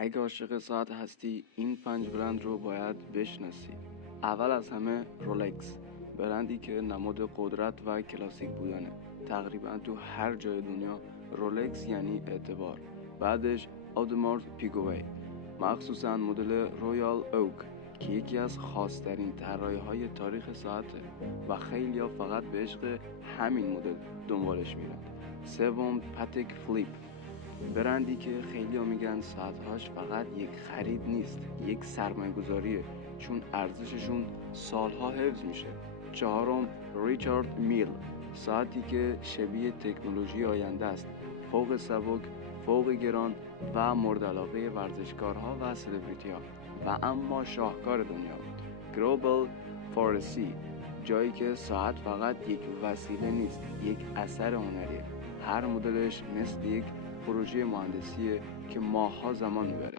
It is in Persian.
اگه عاشق ساعت هستی این 5 برند رو باید بشناسی. اول از همه رولکس، برندی که نماد قدرت و کلاسیک بودنه. تقریبا تو هر جای دنیا رولکس یعنی اعتبار. بعدش آودمارت پیگوی، مخصوصا مدل رویال اوک که یکی از خاص‌ترین طراحی‌های تاریخ ساعته و خیلی‌ها فقط به عشق همین مدل دنبالش میرن. سوم پاتک فیلیپ، برندی که خیلی‌ها میگن ساعت‌هاش فقط یک خرید نیست، یک سرمایه‌گذاریه، چون ارزششون سالها حفظ میشه. چهارم ریچارد میل، ساعتی که شبیه تکنولوژی آینده است، فوق سبک، فوق گران و مورد علاقه ورزشکارها و سلبریتی‌ها و اما شاهکار دنیا گلوبال فارسی، جایی که ساعت فقط یک وسیله نیست، یک اثر هنریه. هر مدلش مثل یک پروژه مهندسیه که ماه‌ها زمان میبره.